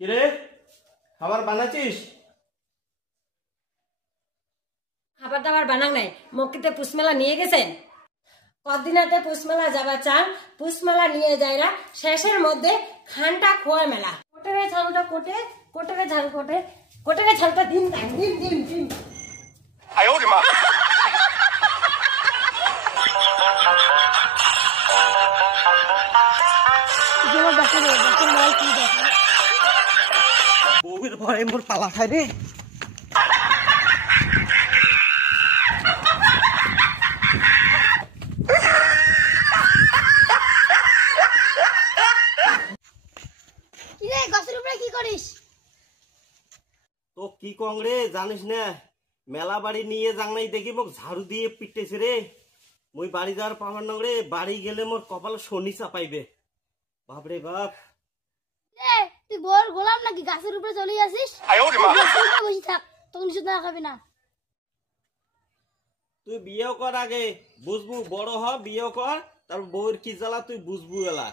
কিরে খাবার বানাচ্ছিস? খাবার দাবার বানাং নাই। মক্কিতে পুষমেলা নিয়ে গেছেন। কদিনাতে পুষমেলা যাবা চান, পুষমেলা নিয়ে যায় না, শেষের মধ্যে খানটা খোয়া মেলা। কোটেরে ঝালটা কোটে, কোটেরে ঝাল কোটে, কোটেরে ঝালটা দিন দিন দিন দিন। বউয়ের ভয়ে মোর পালা খাই রে। তো কি কং রে জানিস না, মেলা বাড়ি নিয়ে যাং নাই দেখি মোক ঝাড়ু দিয়ে পিটেছে রে। মুই বাড়ি যাওয়ার পাবার নং রে, বাড়ি গেলে মোর কপালে শনি চাপাইবে। বাপরে বাপ, তুই বড় গোলাম নাকি গাছের উপরে চলে আসিস? বসে থাক, তখন শুধু খাবি না। তুই বিয়েও কর আগে, বুঝবু বড় হ, বিয়েও কর, তারপর বউয়ের কি জ্বালা তুই বুঝবু এলা।